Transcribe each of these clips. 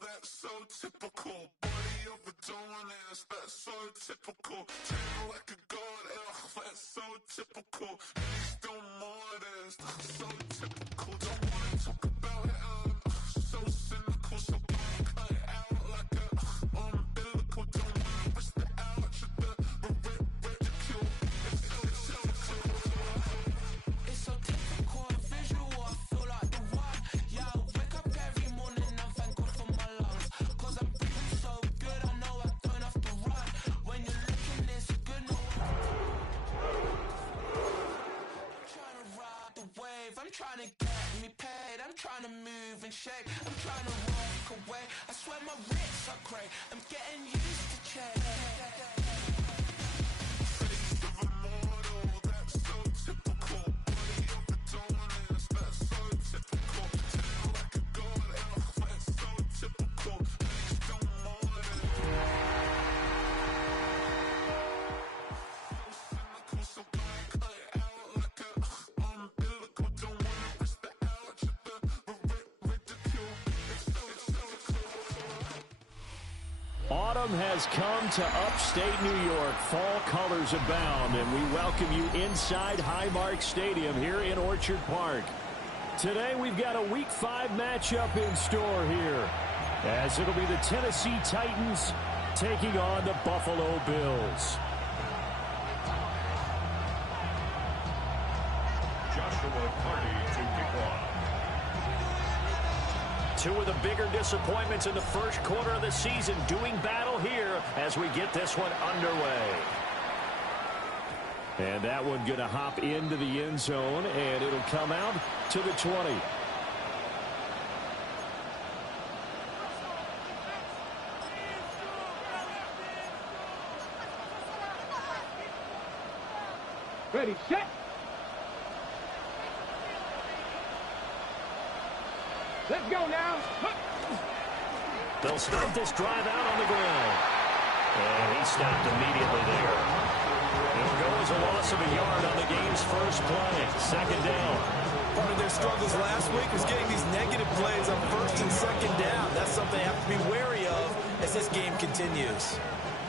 That's so typical. Body overdoing it, that's so typical. Treat like a god, that's so typical. Still more, that's so typical. Don't wanna talk about it, so cynical. So cut it out like a umbilical. Don't wanna risk the ouch of the ridicule. It's so typical, visual. I feel like the one. Yeah, I wake up every morning and thank God for my lungs. Cause I'm breathing so good, I know I don't have to run. When you're looking this good, no I'm trying to ride the wave, I'm trying to get me paid, I'm trying to move and shake, I'm trying to walk away. I swear my wrists are cray, I'm getting used to change. Face of a mortal, that's so typical. Body of the dominance, that's so typical. Tell like a god, that's so typical. Still more than so cynical, so cut it out like a umbilical. Don't wanna risk the ouch of the ridicule. Autumn has come to upstate New York. Fall colors abound, and we welcome you inside Highmark Stadium here in Orchard Park. Today we've got a Week 5 matchup in store here, as it'll be the Tennessee Titans taking on the Buffalo Bills. Joshua Carney to kick off. Two of the bigger disappointments in the first quarter of the season doing battle here as we get this one underway. And that one going to hop into the end zone, and it'll come out to the 20. Ready, set. Let's go now. They'll start this drive out on the ground. And he stopped immediately there. It'll go as a loss of a yard on the game's first play. Second down. Part of their struggles last week was getting these negative plays on first and second down. That's something they have to be wary of as this game continues.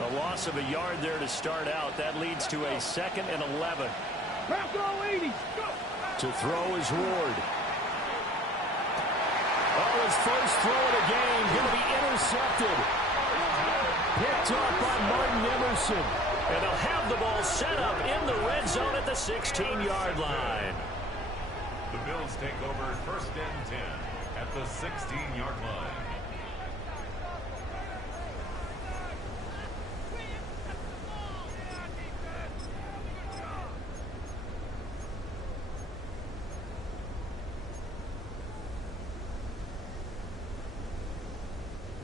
A loss of a yard there to start out. That leads to a 2nd and 11. To throw is Ward. Oh, his first throw of the game going to be intercepted. Picked off by Martin Emerson. And they'll have the ball set up in the red zone at the 16-yard line. The Bills take over 1st and 10 at the 16-yard line.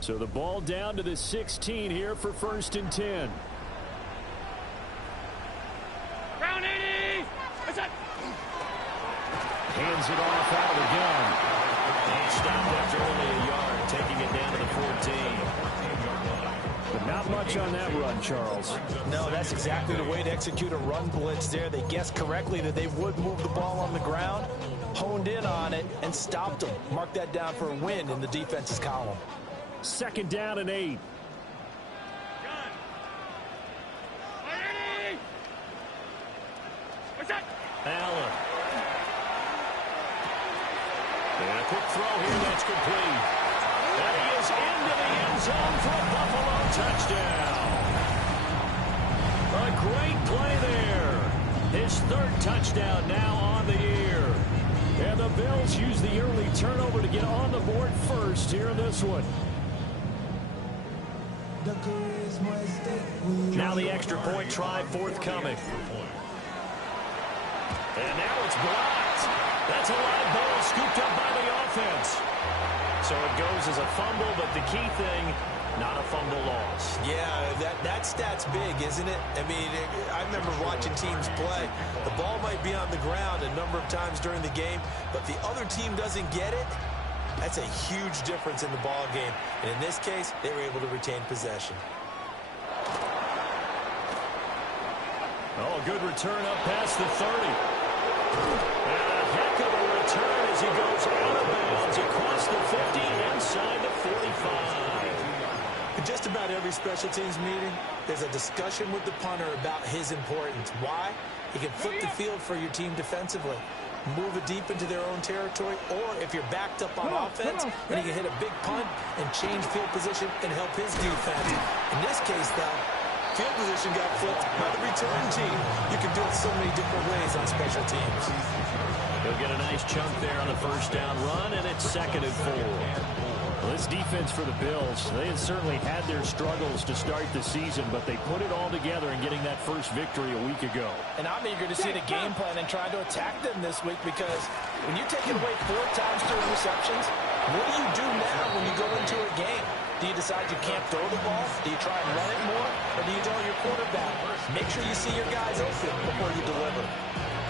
So the ball down to the 16 here for 1st and 10. Round 80. What's up? Hands it off out of the gun. And stopped after only a yard, taking it down to the 14. But not much on that run, Charles. No, that's exactly the way to execute a run blitz there. They guessed correctly that they would move the ball on the ground, honed in on it, and stopped them. Mark that down for a win in the defense's column. 2nd down and 8. Allen. And a quick throw here that's complete. And he is into the end zone for a Buffalo touchdown. A great play there. His 3rd touchdown now on the year. And the Bills use the early turnover to get on the board first here in this one. Now the extra point try forthcoming. And now it's blocked. That's a live ball scooped up by the offense. So it goes as a fumble, but the key thing, not a fumble loss. Yeah, that stat's big, isn't it? I mean, I remember watching teams play. The ball might be on the ground a number of times during the game, but the other team doesn't get it. That's a huge difference in the ball game. And in this case, they were able to retain possession. Oh, good return up past the 30. And a heck of a return as he goes out of bounds across the 50 inside the 45. In just about every special teams meeting, there's a discussion with the punter about his importance. Why? He can flip the field for your team defensively, move it deep into their own territory, or if you're backed up on offense, then he can hit a big punt and change field position and help his defense. In this case, though, field position got flipped by the return team. You can do it so many different ways on special teams. He'll get a nice chunk there on the first down run, and it's 2nd and 4. Well, this defense for the Bills, they had certainly had their struggles to start the season, but they put it all together in getting that first victory a week ago. And I'm eager to see the game plan and try to attack them this week, because when you take it away 4 times through receptions, what do you do now when you go into a game? Do you decide you can't throw the ball? Do you try and run it more? Or do you tell your quarterback, make sure you see your guys open before you deliver?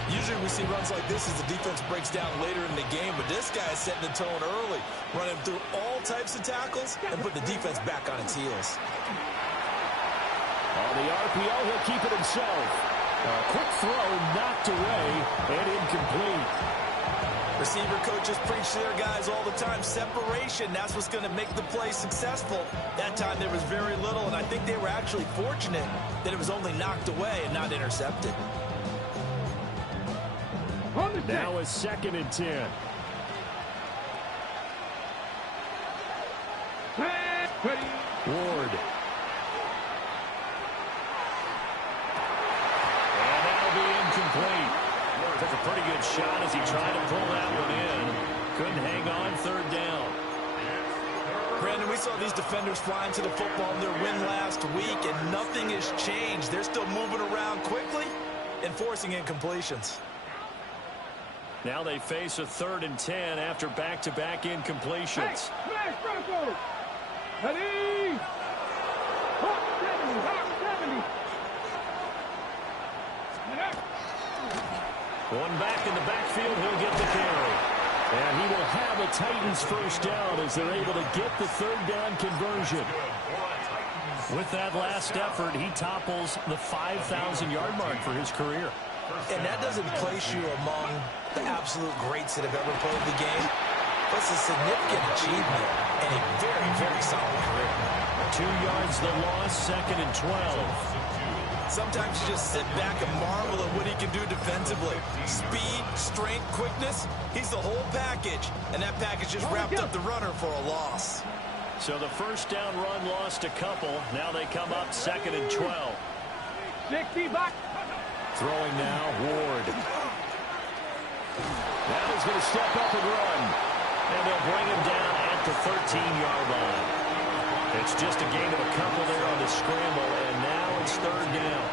Usually we see runs like this as the defense breaks down later in the game, but this guy is setting the tone early, running through all types of tackles and put the defense back on its heels. On the RPO, he'll keep it himself. A quick throw knocked away and incomplete. Receiver coaches preach to their guys all the time. Separation, that's what's going to make the play successful. That time there was very little, and I think they were actually fortunate that it was only knocked away and not intercepted. Now it's 2nd and 10. Ward. And that'll be incomplete. Took a pretty good shot as he tried to pull that one in. Couldn't hang on 3rd down. Brandon, we saw these defenders flying to the football in their win last week, and nothing has changed. They're still moving around quickly and forcing incompletions. Now they face a 3rd and 10 after back-to-back incompletions. One back in the backfield, he'll get the carry. And he will have a Titans first down as they're able to get the 3rd down conversion. With that last effort, he topples the 5,000-yard mark for his career. And that doesn't place you among the absolute greats that have ever played the game. That's a significant achievement and a very, very solid career. 2 yards the loss, 2nd and 12. Sometimes you just sit back and marvel at what he can do defensively. Speed, strength, quickness, he's the whole package. And that package just wrapped up the runner for a loss. So the first down run lost a couple. Now they come up 2nd and 12. 60 back. Throwing now, Ward. Now he's going to step up and run. And they'll bring him down at the 13-yard line. It's just a gain of a couple there on the scramble, and now it's 3rd down.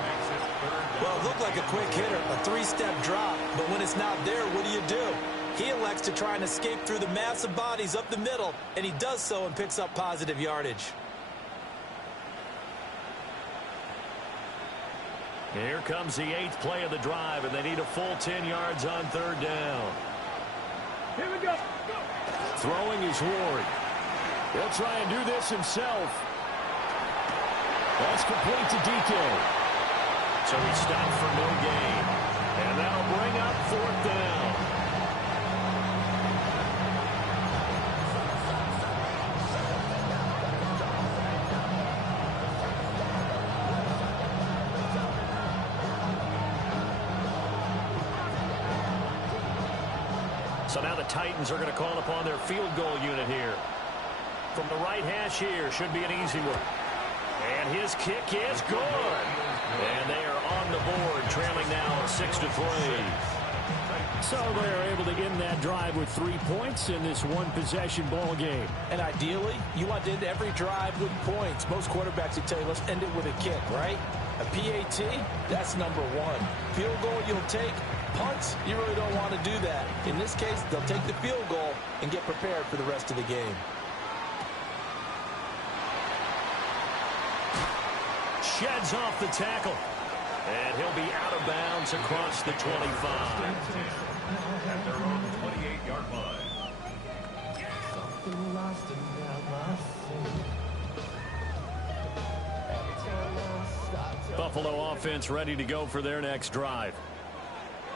Well, it looked like a quick hitter, a 3-step drop, but when it's not there, what do? He elects to try and escape through the mass of bodies up the middle, and he does so and picks up positive yardage. Here comes the 8th play of the drive, and they need a full 10 yards on 3rd down. Here we go. Throwing is Ward. He'll try and do this himself. That's complete to DK. So he stopped for no gain. And that'll bring up 4th down. So now the Titans are going to call upon their field goal unit here. From the right hash here, should be an easy one. And his kick is good. And they are on the board, trailing now 6-3. So they're able to end that drive with 3 points in this one-possession ball game. And ideally, you want to end every drive with points. Most quarterbacks would tell you, let's end it with a kick, right? A PAT, that's number 1. Field goal you'll take. Punts, you really don't want to do that. In this case, they'll take the field goal and get prepared for the rest of the game. Sheds off the tackle. And he'll be out of bounds across the 25. At their own 28-yard line. Buffalo offense ready to go for their next drive.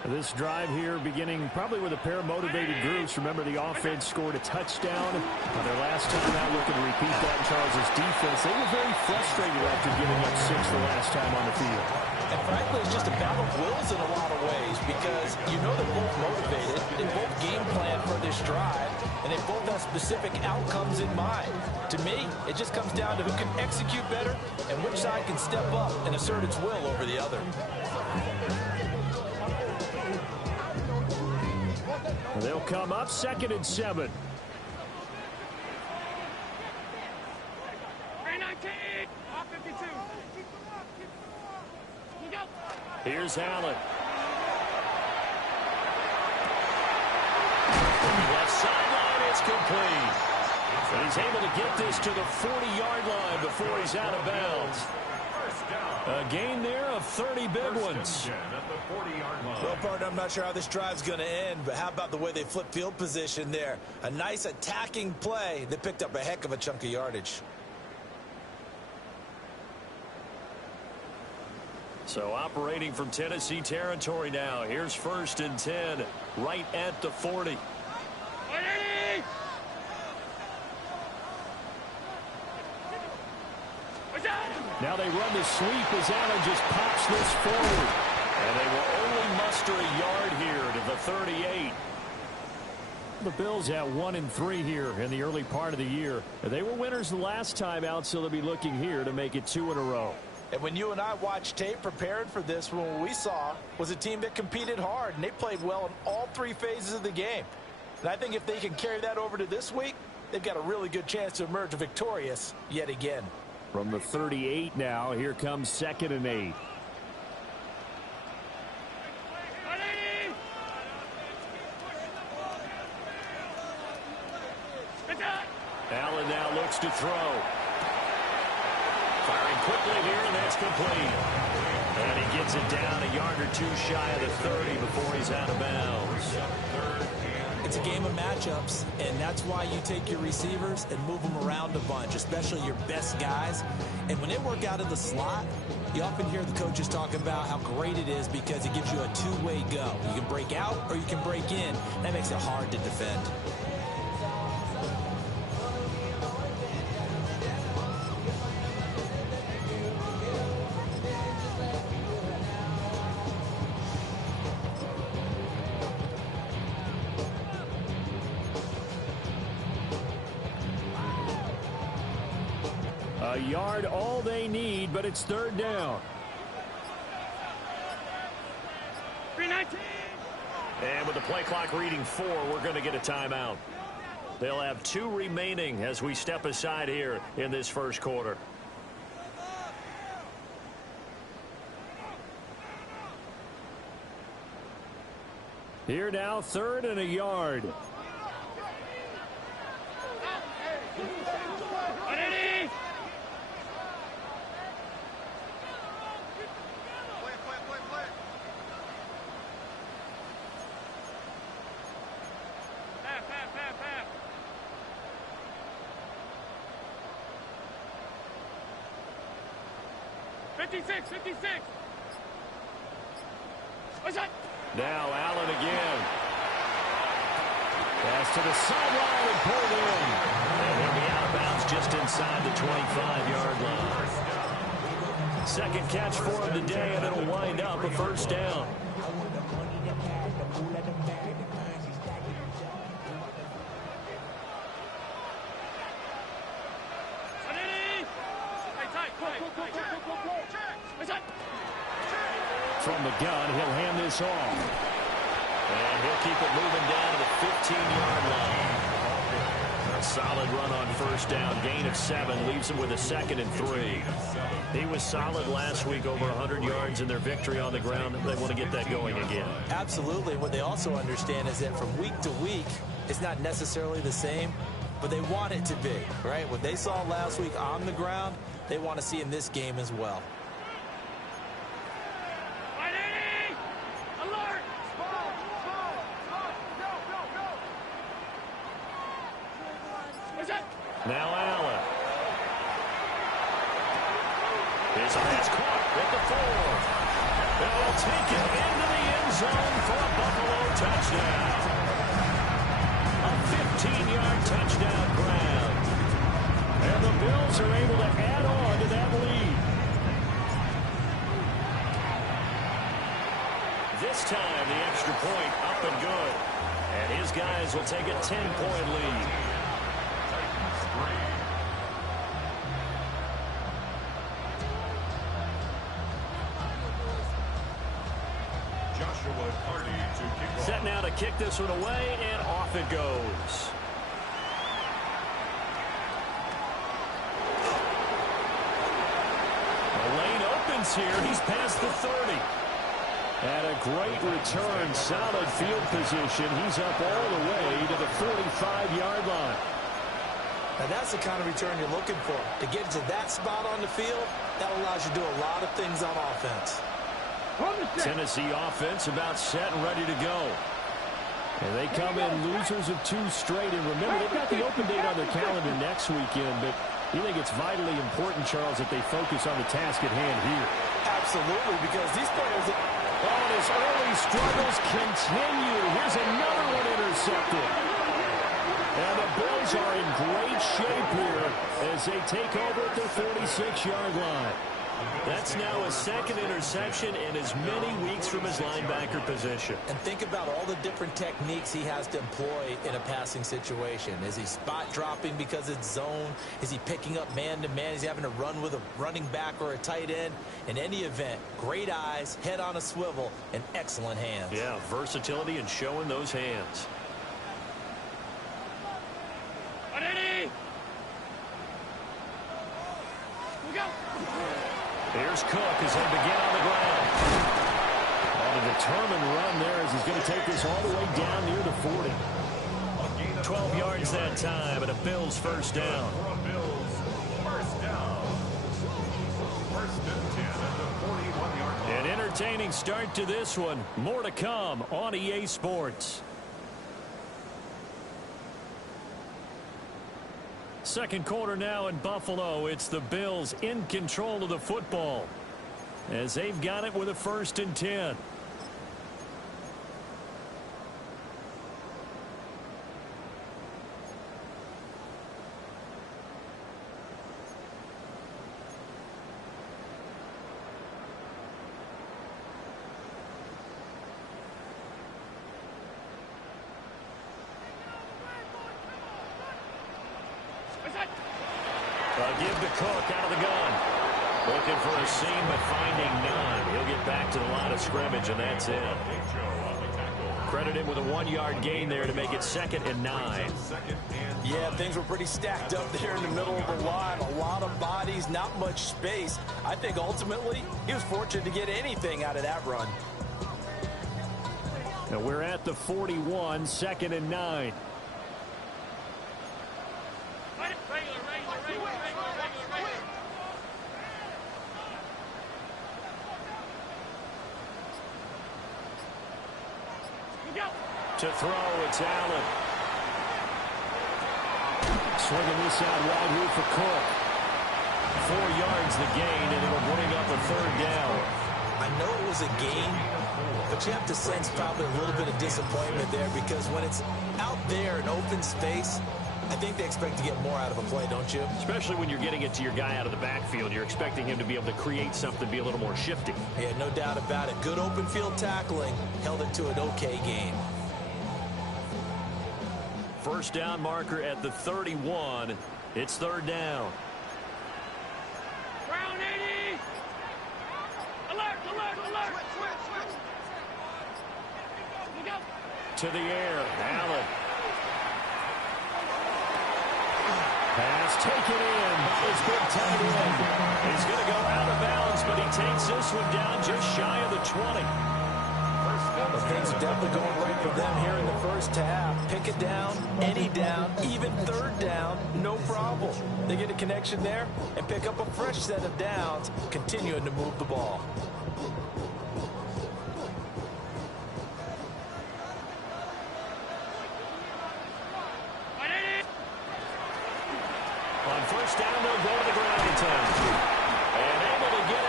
This drive here beginning probably with a pair of motivated groups. Remember, the offense scored a touchdown on their last time out. Looking to repeat that. Charles' defense, they were very frustrated after giving up 6 the last time on the field. And frankly, it's just a battle of wills in a lot of ways because you know they're both motivated. They both game plan for this drive, and they both have specific outcomes in mind. To me, it just comes down to who can execute better and which side can step up and assert its will over the other. They'll come up 2nd and 7. Here's Allen. Left sideline, it's complete. And he's able to get this to the 40-yard line before he's out of bounds. A gain there of 30 big ones. Well, partner, I'm not sure how this drive's going to end, but how about the way they flip field position there? A nice attacking play that picked up a heck of a chunk of yardage. So operating from Tennessee territory now. Here's 1st and 10, right at the 40. Now they run the sweep as Allen just pops this forward. And they will only muster a yard here to the 38. The Bills at 1-3 here in the early part of the year. They were winners the last time out, so they'll be looking here to make it 2 in a row. And when you and I watched tape prepared for this, what we saw was a team that competed hard, and they played well in all 3 phases of the game. And I think if they can carry that over to this week, they've got a really good chance to emerge victorious yet again. From the 38 now, here comes 2nd and 8. Allen now looks to throw. Firing quickly here, and that's complete. And he gets it down a yard or 2 shy of the 30 before he's out of bounds. It's a game of matchups, and that's why you take your receivers and move them around a bunch, especially your best guys. And when they work out of the slot, you often hear the coaches talking about how great it is because it gives you a 2-way go. You can break out or you can break in. That makes it hard to defend. A yard all they need, but it's 3rd down. 319. And with the play clock reading 4, we're going to get a timeout. They'll have 2 remaining as we step aside here in this first quarter. Here now, 3rd and a yard. Now Allen again. Pass to the sideline and pulled in. And he'll be out of bounds just inside the 25-yard line. Second catch for him today, and it'll wind up a 1st down. From the gun, he'll hand this off. And he'll keep it moving down to the 15-yard line. A solid run on 1st down. Gain of 7 leaves him with a 2nd and 3. He was solid last week, over 100 yards in their victory on the ground. They want to get that going again. Absolutely. What they also understand is that from week to week, it's not necessarily the same, but they want it to be, right? What they saw last week on the ground, they want to see in this game as well. Now Allen. Here's a pass caught at the 4. They'll take it into the end zone for a Buffalo touchdown. A 15-yard touchdown grab. And the Bills are able to add on to that lead. This time, the extra point up and good. And his guys will take a 10-point lead. Set now to kick this one away, and off it goes. The lane opens here. He's past the 30. And a great return, solid field position. He's up all the way to the 45-yard line. And that's the kind of return you're looking for. To get to that spot on the field, that allows you to do a lot of things on offense. Tennessee offense about set and ready to go. And they come in losers of 2 straight. And remember, they've got the open date on their calendar next weekend. But you think it's vitally important, Charles, that they focus on the task at hand here? Absolutely, because these players... Oh, and his early struggles continue. Here's another one intercepted. And the Bills are in great shape here as they take over at their 46-yard line. That's now a second interception in as many weeks from his linebacker position. And think about all the different techniques he has to employ in a passing situation. Is he spot dropping because it's zone? Is he picking up man-to-man? Is he having to run with a running back or a tight end? In any event, great eyes, head on a swivel, and excellent hands. Yeah, versatility and showing those hands. Here's Cook as they begin on the ground. On a determined run there as he's going to take this all the way down near the 40. 12 yards that time, and a Bills first down. An entertaining start to this one. More to come on EA Sports. Second quarter now in Buffalo. It's the Bills in control of the football as they've got it with a 1st and 10. Give to Cook out of the gun. Looking for a seam, but finding none. He'll get back to the line of scrimmage, and that's it. Credit him with a 1-yard gain there to make it 2nd and 9. Yeah, things were pretty stacked up there in the middle of the line. A lot of bodies, not much space. I think ultimately he was fortunate to get anything out of that run. Now we're at the 41, 2nd and 9. To throw, it's Allen. Swinging this out wide here for Cook. 4 yards the gain, and it'll bring up a 3rd down. I know it was a gain, but you have to sense probably a little bit of disappointment there because when it's out there in open space, I think they expect to get more out of a play, don't you? Especially when you're getting it to your guy out of the backfield. You're expecting him to be able to create something, be a little more shifty. Yeah, no doubt about it. Good open field tackling held it to an okay game. First down marker at the 31. It's 3rd down. Brown 80. Alert, alert, alert. Look out. To the air, Allen. Pass taken in. It's big tight end. He's going to go out of bounds, but he takes this one down just shy of the 20. Well, things are definitely going right for them here in the first half. Pick it down, any down, even 3rd down, no problem. They get a connection there and pick up a fresh set of downs, continuing to move the ball. On first down, they'll go to the ground attempt. And able to get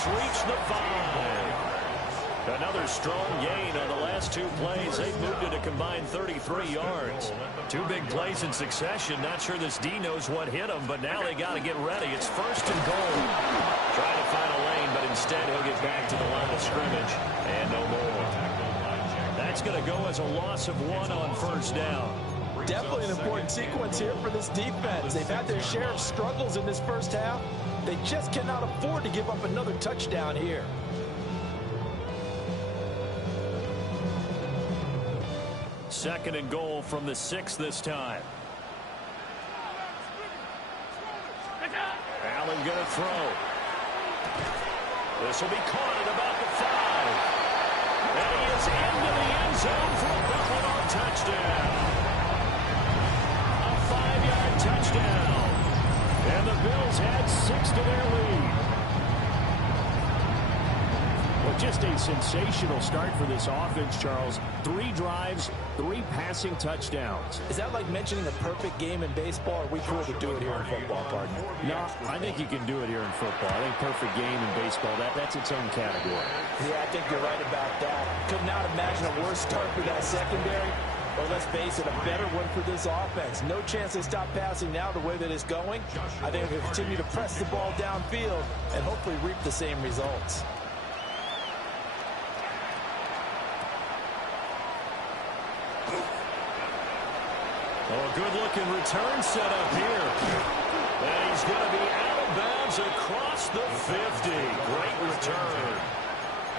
Bills reach the 5. Another strong gain on the last 2 plays. They've moved it a combined 33 yards. 2 big plays in succession. Not sure this D knows what hit him, but now they got to get ready. It's 1st and goal. Trying to find a lane, but instead he'll get back to the line of scrimmage. And no more. That's going to go as a loss of 1 on 1st down. Definitely an important sequence here for this defense. They've had their share of struggles in this first half. They just cannot afford to give up another touchdown here. 2nd and goal from the 6 this time. Allen going to throw. This will be caught at about the 5. And he is into the end zone for a Buffalo touchdown. A 5-yard touchdown. And the Bills add 6 to their lead. Well, just a sensational start for this offense, Charles. 3 drives, 3 passing touchdowns. Is that like mentioning a perfect game in baseball, or are we cool to do it here in football, partner? No, I think you can do it here in football. I think perfect game in baseball, that's its own category. Yeah, I think you're right about that. Could not imagine a worse start for that secondary. Or let's face it, a better one for this offense. No chance they stop passing now the way that it's going. I think they'll continue to press the ball downfield and hopefully reap the same results. Oh, good-looking return set up here. And he's going to be out of bounds across the 50. Great return.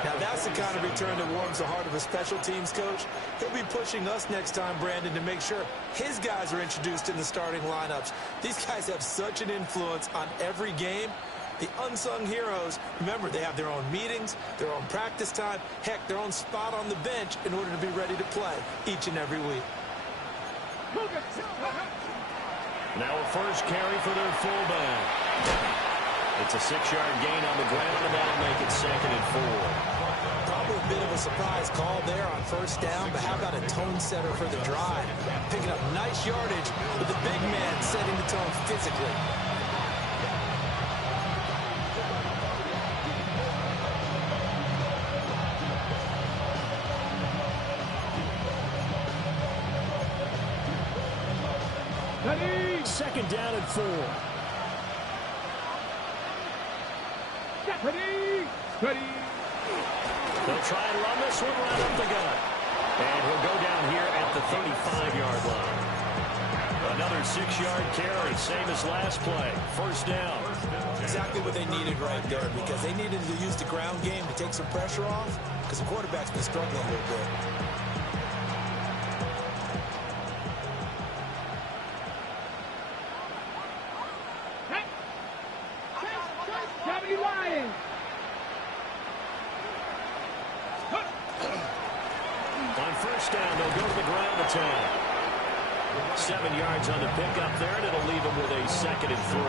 Now, that's the kind of return that warms the heart of a special teams coach. He'll be pushing us next time, Brandon, to make sure his guys are introduced in the starting lineups. These guys have such an influence on every game. The unsung heroes, remember, they have their own meetings, their own practice time, heck, their own spot on the bench in order to be ready to play each and every week. Now a first carry for their fullback. It's a 6-yard gain on the ground, and that'll make it 2nd and 4. Probably a bit of a surprise call there on 1st down, but how about a tone setter for the drive? Picking up nice yardage with the big man setting the tone physically. Ready. 2nd down and 4. Ready. Ready. They'll try and run this one right up the gut. And he'll go down here at the 35-yard line. Another 6-yard carry, same as last play. 1st down. Exactly what they needed right there, because they needed to use the ground game to take some pressure off, because the quarterback's been struggling a little bit. On 1st down, they'll go to the ground attack. 7 yards on the pickup there, and it'll leave them with a 2nd and 3.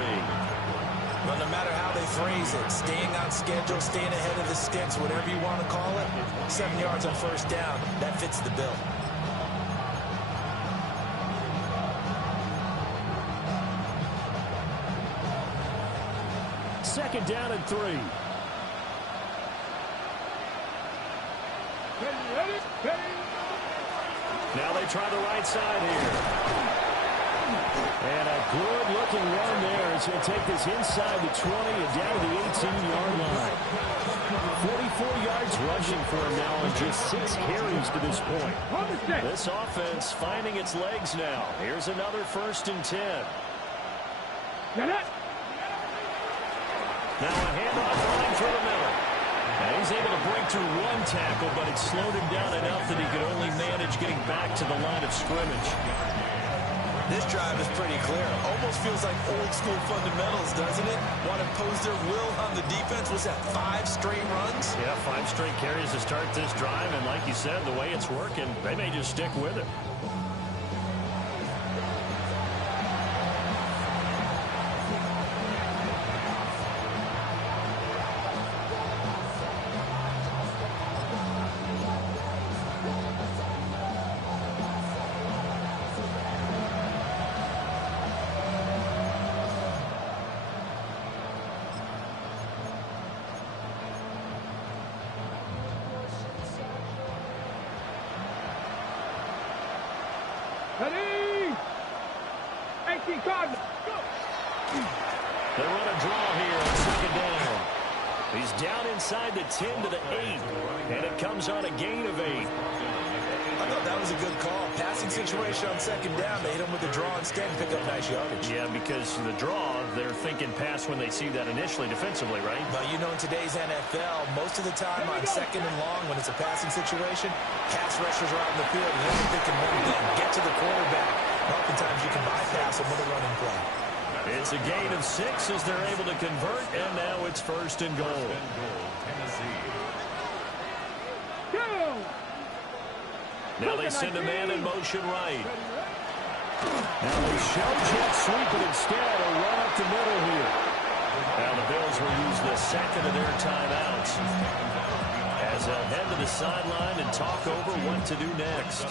But no matter how they phrase it, staying on schedule, staying ahead of the sticks, whatever you want to call it, 7 yards on 1st down, that fits the bill. Second down and 3. Now they try the right side here. And a good-looking run there as he'll take this inside the 20 and down to the 18-yard line. 44 yards rushing for him now on just 6 carries to this point. This offense finding its legs now. Here's another 1st and 10. Now a handoff running through the middle. And he's able to break through 1 tackle, but it slowed him down enough that he could only manage getting back to the line of scrimmage. This drive is pretty clear. Almost feels like old-school fundamentals, doesn't it? Want to impose their will on the defense. Was that 5 straight runs? Yeah, 5 straight carries to start this drive, and like you said, the way it's working, they may just stick with it. Ready? 18 Cardinals. Go. They run a draw here on second down. He's down inside the 10 to the 8, and it comes on a gain of 8. I thought that was a good call. Passing situation on second down. They hit him with the draw instead and pick up nice yardage. Yeah, because the draw, they're thinking pass when they see that initially defensively, right? But you know, in today's NFL, most of the time on second and long, when it's a passing situation, pass rushers are out in the field, and they're thinking one thing, get to the quarterback. And oftentimes you can bypass them with a running play. It's a gain of 6 as they're able to convert, and now it's first and goal. Now they send a man in motion right. Now they show jet sweep it instead, or run up the middle here. Now the Bills will use the second of their timeouts as they'll head to the sideline and talk over what to do next.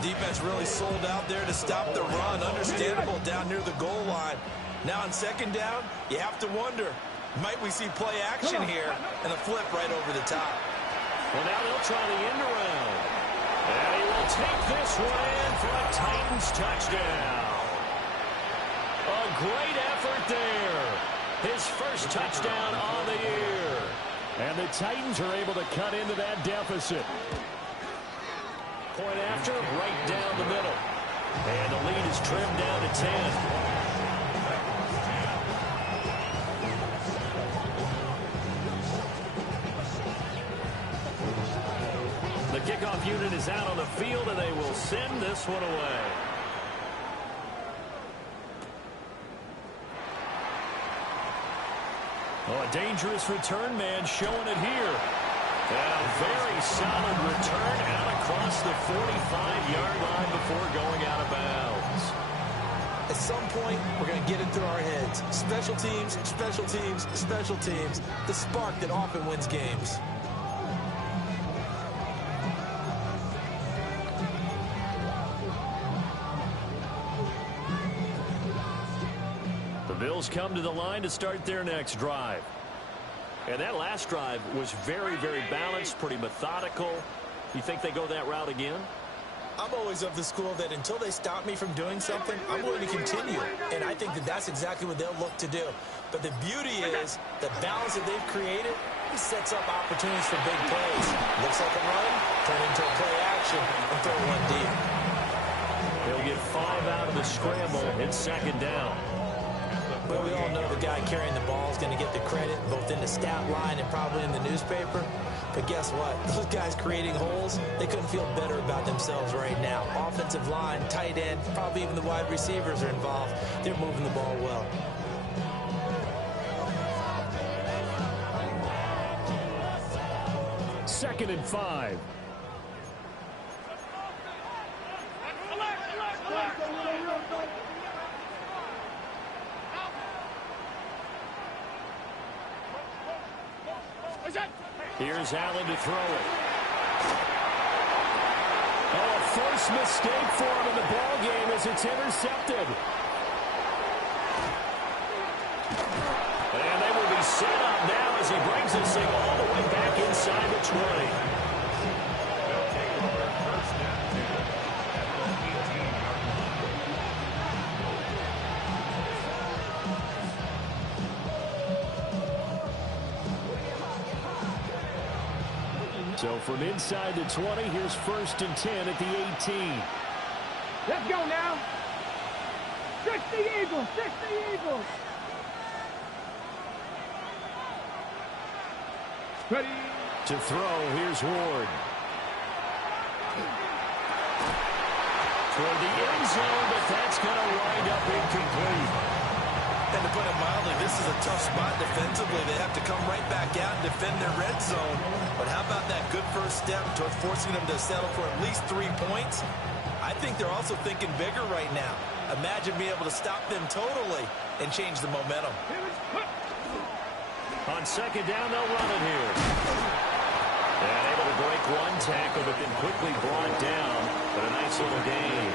Defense really sold out there to stop the run. Understandable down near the goal line. Now on second down, you have to wonder, might we see play action here and a flip right over the top? Well, now they'll try the end around. And he will take this one in for a Titans touchdown. A great effort there. His first touchdown on the year. And the Titans are able to cut into that deficit. Point after, right down the middle. And the lead is trimmed down to 10. The kickoff unit is out on the field, and they will send this one away. Oh, a dangerous return man showing it here. And a very solid return out across the 45-yard line before going out of bounds. At some point, we're going to get it through our heads. Special teams, special teams, special teams. The spark that often wins games. Bills come to the line to start their next drive. And that last drive was very, very balanced, pretty methodical. You think they go that route again? I'm always of the school that until they stop me from doing something, I'm going to continue. And I think that that's exactly what they'll look to do. But the beauty is the balance that they've created sets up opportunities for big plays. Looks like a run, turn into a play action, and throw one deep. They'll get 5 out of the scramble. It's second down. But we all know the guy carrying the ball is going to get the credit, both in the stat line and probably in the newspaper. But guess what? Those guys creating holes, they couldn't feel better about themselves right now. Offensive line, tight end, probably even the wide receivers are involved. They're moving the ball well. Second and 5. Here's Allen to throw it. Oh, a forced mistake for him in the ball game as it's intercepted. And they will be set up now as he brings this thing all the way back inside the 20. So from inside the 20, here's first and 10 at the 18. Let's go now. 60 Eagles, 60 Eagles. Ready. To throw, here's Ward. Toward the end zone, but that's going to wind up incomplete. And to put it mildly, this is a tough spot defensively. They have to come right back out and defend their red zone. But how about that good first step toward forcing them to settle for at least 3 points? I think they're also thinking bigger right now. Imagine being able to stop them totally and change the momentum. On second down, they'll run it here. And able to break one tackle, but then quickly brought down. But a nice little gain.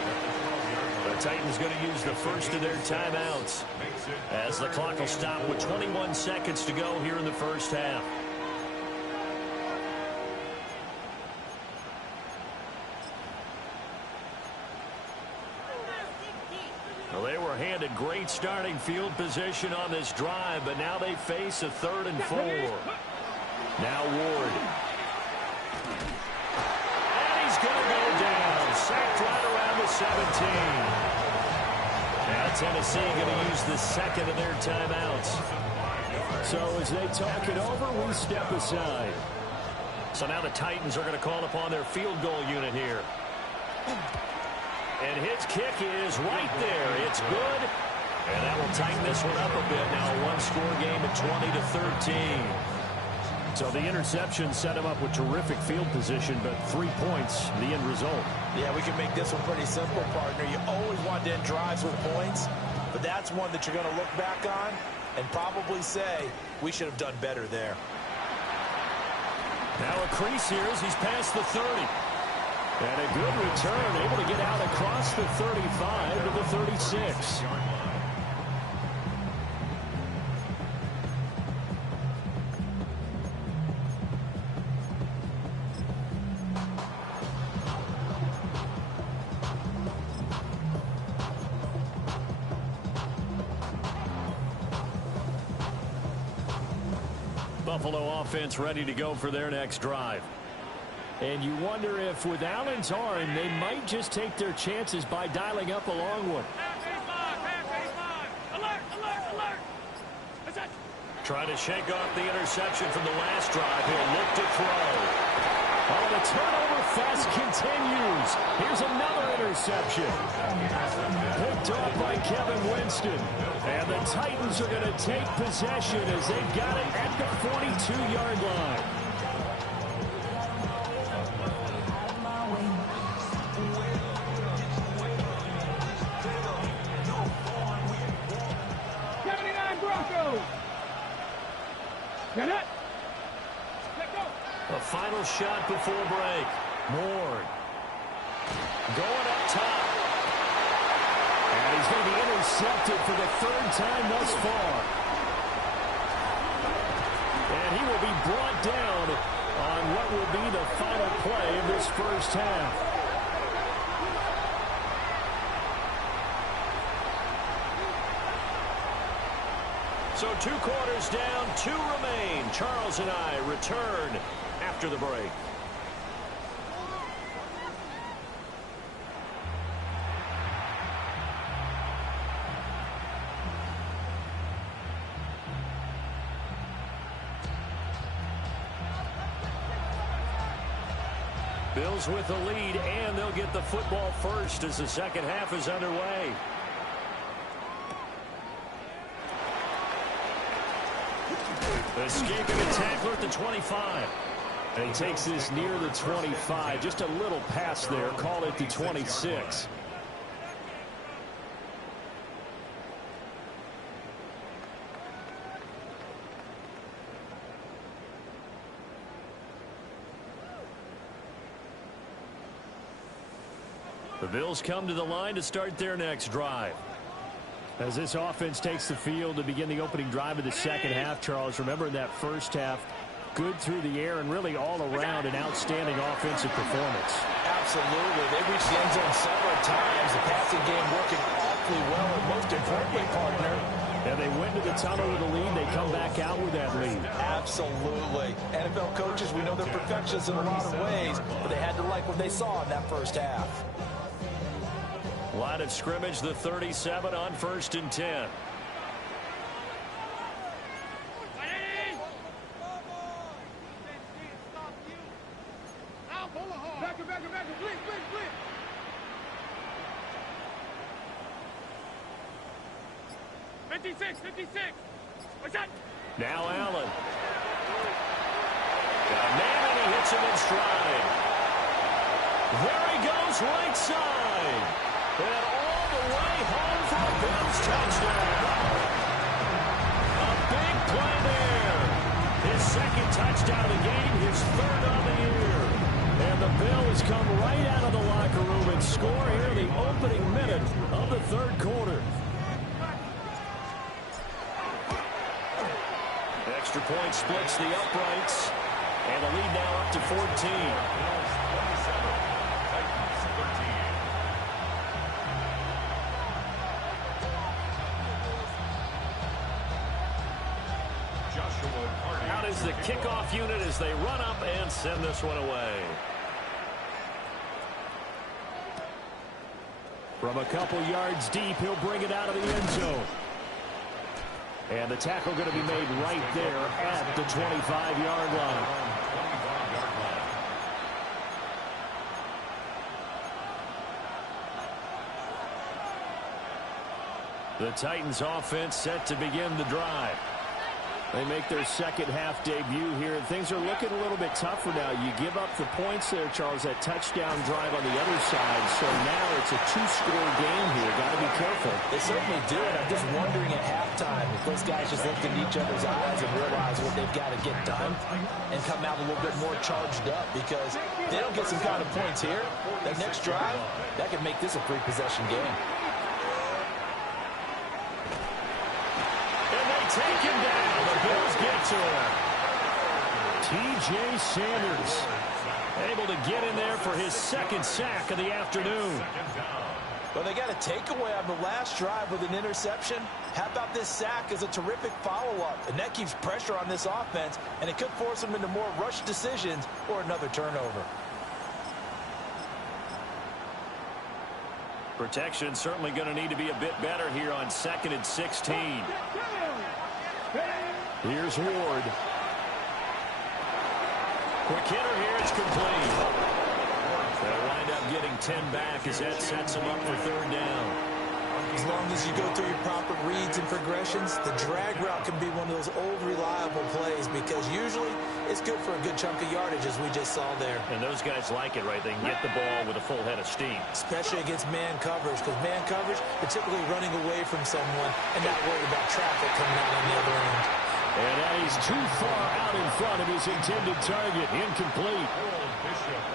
The Titans going to use the first of their timeouts as the clock will stop with 21 seconds to go here in the first half. were handed great starting field position on this drive, but now they face a 3rd and 4. Now Ward. And he's going to go down. Sacked right around the 17. Now Tennessee going to use the second of their timeouts. So as they talk it over, we step aside. So now the Titans are going to call upon their field goal unit here. And his kick is right there. It's good. And that will tighten this one up a bit. Now a one-score game at 20-13. So the interception set him up with terrific field position, but 3 points, the end result. Yeah, we can make this one pretty simple, partner. You always want to end drives with points, but that's one that you're going to look back on and probably say, we should have done better there. Now a crease here as he's past the 30. And a good return, able to get out across the 35 to the 36. Buffalo offense ready to go for their next drive. And you wonder if with Allen's arm, they might just take their chances by dialing up a long one. Alert, alert, alert. Trying to shake off the interception from the last drive. He'll look to throw. Oh, the turnover fest continues. Here's another interception. Picked off by Kevin Winston. And the Titans are going to take possession as they've got it at the 42-yard line. Get it. Let go. A final shot before break. Ward. Going up top. And he's going to be intercepted for the 3rd time thus far. And he will be brought down on what will be the final play of this first half. So 2 quarters down, 2 remain. Charles and I return after the break. Bills with the lead, and they'll get the football first as the second half is underway. Escaping a tackler at the 25. And he takes this near the 25. Just a little pass there. Call it the 26. The Bills come to the line to start their next drive. As this offense takes the field to begin the opening drive of the second half, Charles, remember in that first half, good through the air and really all around an outstanding offensive performance. Absolutely. They reached the end zone several times. The passing game working awfully well, and most importantly, partner. And they went to the tunnel with a lead. They come back out with that lead. Absolutely. NFL coaches, we know they're perfectionists in a lot of ways, but they had to like what they saw in that first half. Line of scrimmage, the 37 on 1st and 10. Back, blitz. 56. What's that? Now Allen. Got a man, and he hits him in stride. There he goes, right side. And all the way home for a Bills touchdown. A big play there. His 2nd touchdown of the game, his 3rd on the year. And the Bills come right out of the locker room and score here in the opening minute of the 3rd quarter. Extra point splits the uprights. And the lead now up to 14. kickoff unit as they run up and send this one away. From a couple yards deep, he'll bring it out of the end zone. And the tackle going to be made right there at the 25-yard line. The Titans offense set to begin the drive. They make their second half debut here, and things are looking a little bit tougher now. You give up the points there, Charles, that touchdown drive on the other side. So now it's a two-score game here. Got to be careful. They certainly do it. I'm just wondering at halftime if those guys just looked into each other's eyes and realize what they've got to get done and come out a little bit more charged up, because if they don't get some kind of points here, that next drive, that could make this a three-possession game. Take him down. The Bills get to him. T.J. Sanders able to get in there for his second sack of the afternoon. Well, they got a takeaway on the last drive with an interception. How about this sack as a terrific follow-up? And that keeps pressure on this offense, and it could force them into more rush decisions or another turnover. Protection certainly going to need to be a bit better here on 2nd and 16. Here's Ward. Quick hitter here. It's complete. They'll wind up getting 10 back as that sets them up for third down. As long as you go through your proper reads and progressions, the drag route can be one of those old reliable plays, because usually it's good for a good chunk of yardage, as we just saw there. And those guys like it, right? They can get the ball with a full head of steam. Especially against man coverage, because man coverage, they're typically running away from someone and not worried about traffic coming out on the other end. And that is too far out in front of his intended target. Incomplete.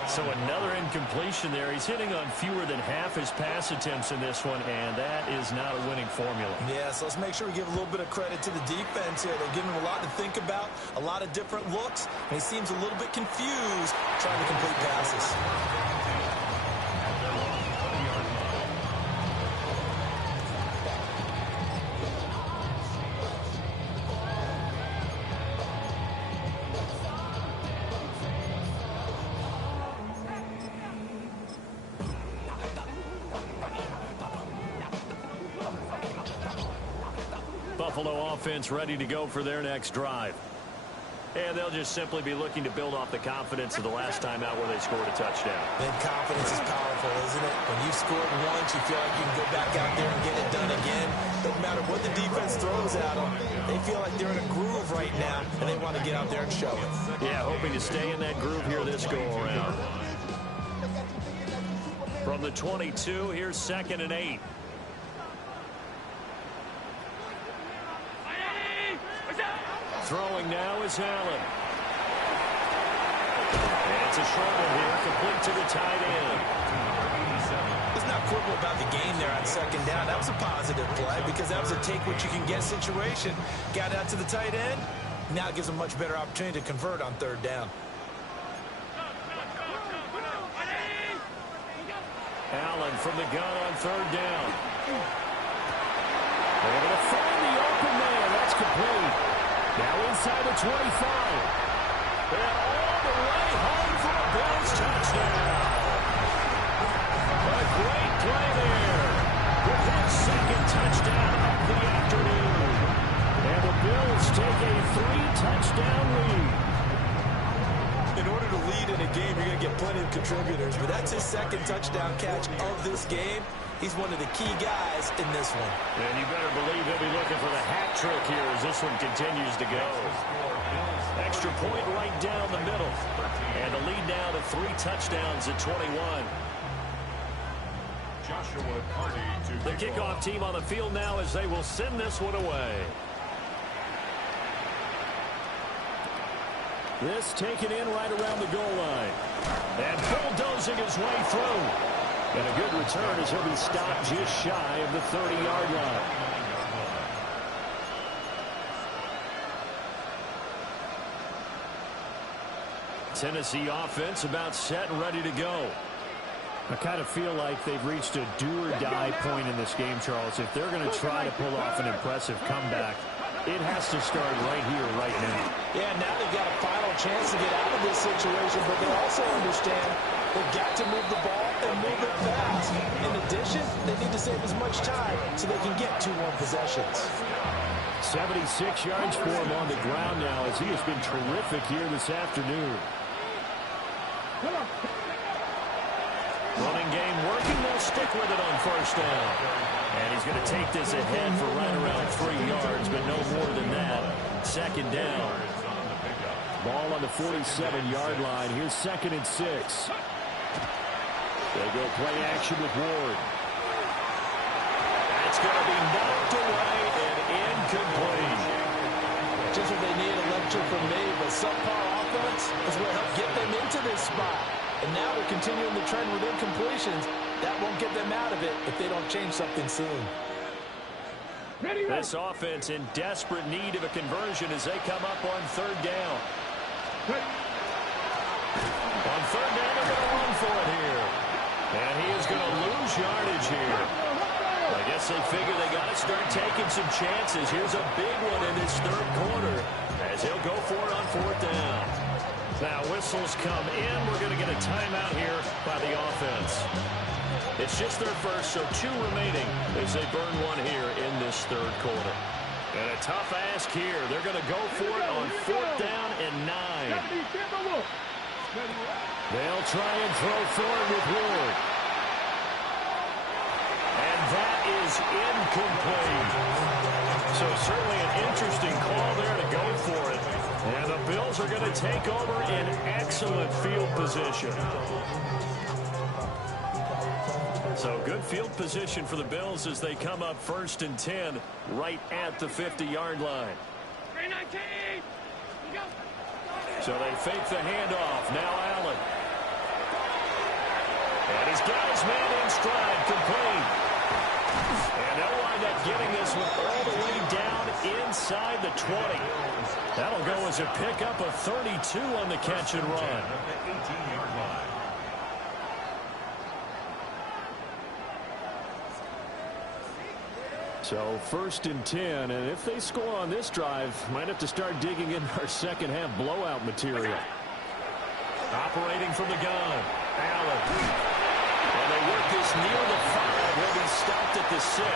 So another incompletion there. He's hitting on fewer than half his pass attempts in this one, and that is not a winning formula. Yeah, so let's make sure we give a little bit of credit to the defense here. They're giving him a lot to think about, a lot of different looks, and he seems a little bit confused trying to complete passes. Buffalo offense ready to go for their next drive. And they'll just simply be looking to build off the confidence of the last time out where they scored a touchdown. And confidence is powerful, isn't it? When you've scored once, you feel like you can go back out there and get it done again. Doesn't matter what the defense throws at them. They feel like they're in a groove right now, and they want to get out there and show it. Yeah, hoping to stay in that groove here this go-around. From the 22, here's 2nd and 8. Throwing now is Allen. And it's a short one here, complete to the tight end. Let's not quibble about the game there on 2nd down. That was a positive play, because that was a take-what-you-can-get situation. Got out to the tight end. Now it gives them a much better opportunity to convert on 3rd down. Allen from the gun on 3rd down. They're going to find the open man. That's complete. Now inside the 25. They're all the way home for a Bills touchdown. A great play there with his second touchdown of the afternoon. And the Bills take a 3-touchdown lead. In order to lead in a game, you're going to get plenty of contributors, but that's his second touchdown catch of this game. He's one of the key guys in this one. And you better believe he'll be looking for the hat trick here as this one continues to go. Extra point right down the middle. And the lead now to 3 touchdowns at 21. The kickoff team on the field now as they will send this one away. This taken in right around the goal line. And bulldozing his way through. And a good return as he'll be stopped just shy of the 30-yard line. Tennessee offense about set and ready to go. I kind of feel like they've reached a do-or-die point in this game, Charles. If they're going to try to pull off an impressive comeback, It has to start right here, right now. Yeah, now they've got a final chance to get out of this situation, but they also understand they've got to move the ball and move it fast. In addition, they need to save as much time so they can get 2-1 possessions. 76 yards for him on the ground now as he has been terrific here this afternoon. Running game working. They'll stick with it on first down. And he's going to take this ahead for right around 3 yards, but no more than that. Second down. Ball on the 47-yard line. Here's 2nd and 6. They'll go play action with Ward. That's going to be knocked away and incomplete. Just what they need, a lecture from me, but subpar offense is what helped get them into this spot. And now they're continuing the trend with incompletions. That won't get them out of it if they don't change something soon. This offense in desperate need of a conversion as they come up on 3rd down. On 3rd down, they're going to run for it here. And he is going to lose yardage here. I guess they figure they got to start taking some chances. Here's a big one in this 3rd quarter as he'll go for it on 4th down. Now whistles come in. We're going to get a timeout here by the offense. It's just their first, so 2 remaining as they burn one here in this 3rd quarter. And a tough ask here. They're going to go for it on 4th down and 9. They'll try and throw forward with Ward. And that is incomplete. So certainly an interesting call there to go for it. And the Bills are going to take over in excellent field position. So good field position for the Bills as they come up 1st and 10 right at the 50-yard line. 319. Go. So they fake the handoff. Now Allen. And he's got his man in stride, complete. And they'll wind up getting this one all the way down inside the 20. That'll go as a pickup of 32 on the catch and run. At the 18-yard line. So 1st and 10, and if they score on this drive, might have to start digging in our second half blowout material. Operating from the gun, Allen. And they work this near the 5. He'll be stopped at the 6.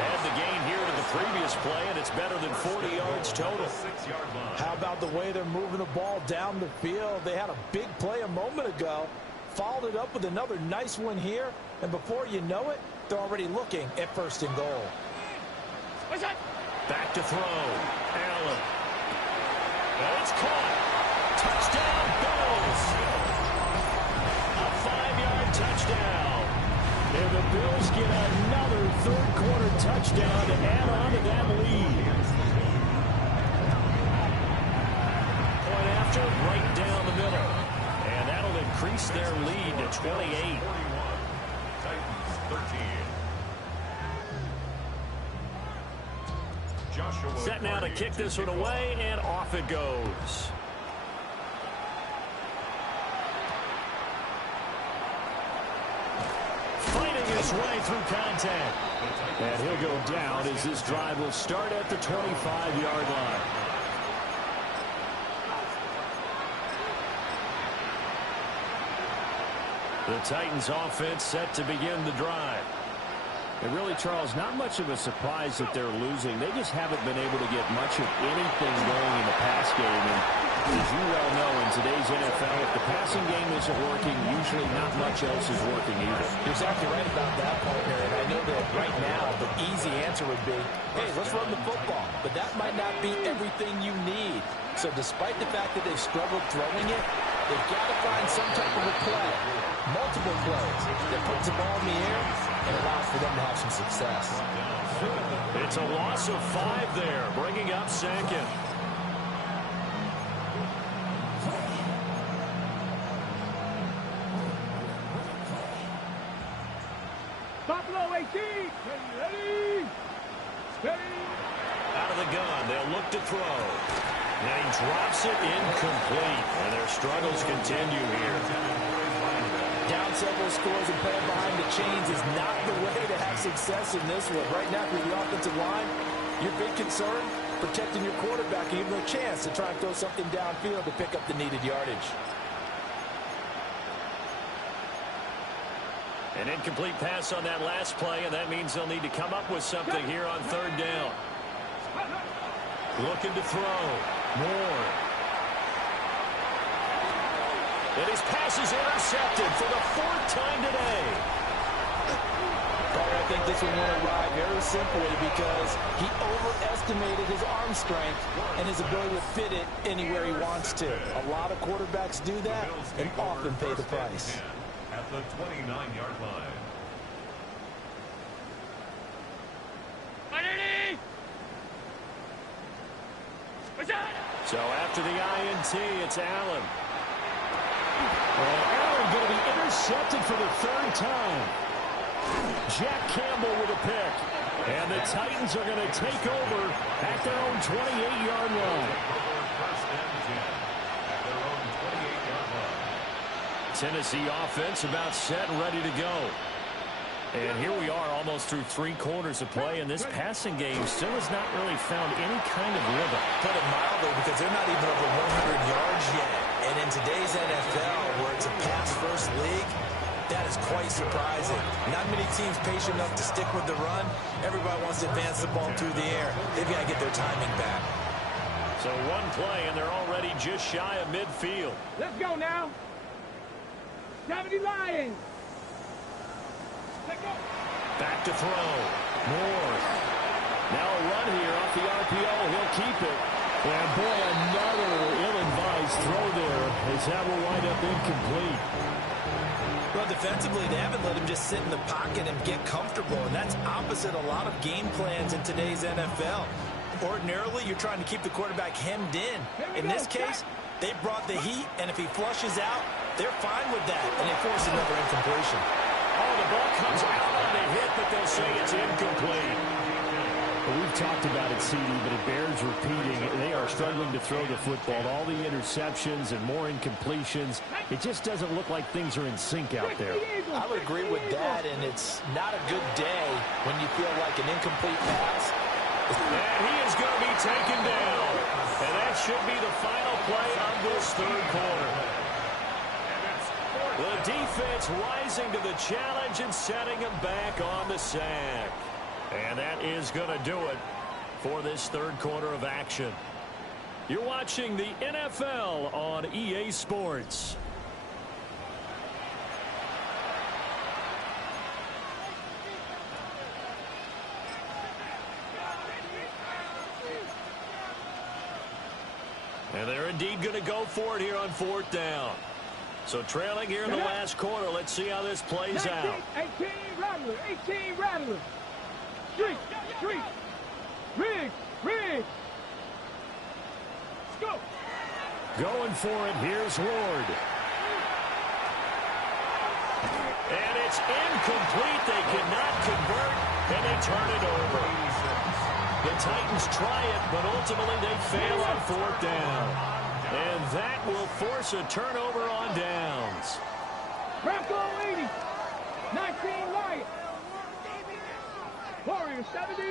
Add the gain here to the previous play, and it's better than 40 yards total. 6-yard line. How about the way they're moving the ball down the field? They had a big play a moment ago, followed it up with another nice one here, and before you know it, they're already looking at 1st and goal. Back to throw. Allen. And it's caught. Touchdown, Bills. A 5-yard touchdown. And the Bills get another 3rd quarter touchdown to add on to that lead. Point after, right down the middle. And that'll increase their lead to 28. 41. Titans 13. Joshua Set now to kick this one away, and off it goes. Fighting his way through contact. And he'll go down as this drive will start at the 25-yard line. The Titans offense set to begin the drive. And really, Charles, not much of a surprise that they're losing. They just haven't been able to get much of anything going in the pass game. And as you well know, in today's NFL, if the passing game isn't working, usually not much else is working either. You're exactly right about that, partner. And I know that right now the easy answer would be, hey, let's run the football. But that might not be everything you need. So despite the fact that they've struggled throwing it, they've got to find some type of a play, multiple plays that puts the ball in the air and allows for them to have some success. It's a loss of 5 there, bringing up 2nd. Buffalo 18. Ready. Steady. Out of the gun, they'll look to throw. And he drops it incomplete. And their struggles continue here. Down several scores and playing behind the chains is not the way to have success in this one. Right now, for the offensive line, Your big concern, protecting your quarterback and giving him a chance to try and throw something downfield to pick up the needed yardage. An incomplete pass on that last play, and that means they'll need to come up with something here on third down. Looking to throw. Moore. And his pass is intercepted for the 4th time today. I think this one went awry very simply because he overestimated his arm strength and his ability to fit it anywhere he wants to. A lot of quarterbacks do that and often pay the price. At the 29-yard line. So after the INT, it's Allen. And Allen going to be intercepted for the 3rd time. Jack Campbell with a pick. And the Titans are going to take over at their own 28-yard line. First and 10 at their own 28-yard line. Tennessee offense about set and ready to go. And here we are almost through 3 quarters of play, and this passing game still has not really found any kind of rhythm. Put it mildly, because they're not even over 100 yards yet. And in today's NFL, where it's a pass-first league, that is quite surprising. Not many teams patient enough to stick with the run. Everybody wants to advance the ball through the air. They've got to get their timing back. So one play, and they're already just shy of midfield. Let's go now. 70 Lions. Back to throw. Moore. Now a run here off the RPO. He'll keep it. And boy, another ill-advised throw there as that will wind up incomplete. Well, defensively, they haven't let him just sit in the pocket and get comfortable, and that's opposite a lot of game plans in today's NFL. Ordinarily, you're trying to keep the quarterback hemmed in. In this case, they brought the heat, and if he flushes out, they're fine with that, and they force another incompletion. Oh, the ball comes out on the hit, but they'll say it's incomplete. Well, we've talked about it, CD, but it bears repeating. They are struggling to throw the football. All the interceptions and more incompletions. It just doesn't look like things are in sync out there. I would agree with that, and it's not a good day when you feel like an incomplete pass. And he is going to be taken down. And that should be the final play of this 3rd quarter. The defense rising to the challenge and setting him back on the sack. And that is going to do it for this 3rd quarter of action. You're watching the NFL on EA Sports. And they're indeed going to go for it here on 4th down. So trailing here in the last quarter. Let's see how this plays out. 18 Rattler, 18 Rattler. Street, Riggs. Let's go. Going for it. Here's Ward. And it's incomplete. They cannot convert, and they turn it over. The Titans try it, but ultimately they fail on 4th down. And that will force a turnover on downs. Bronco 80. 19 Lions. Warriors 70.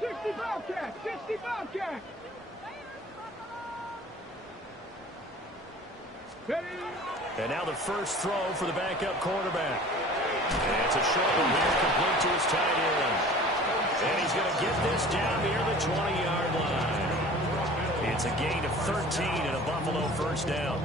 60 Bobcats. 60 Bobcats. Ready. And now the first throw for the backup quarterback. And it's a short one here, complete to his tight end. And he's going to get this down near the 20-yard line. It's a gain of 13 and a Buffalo first down.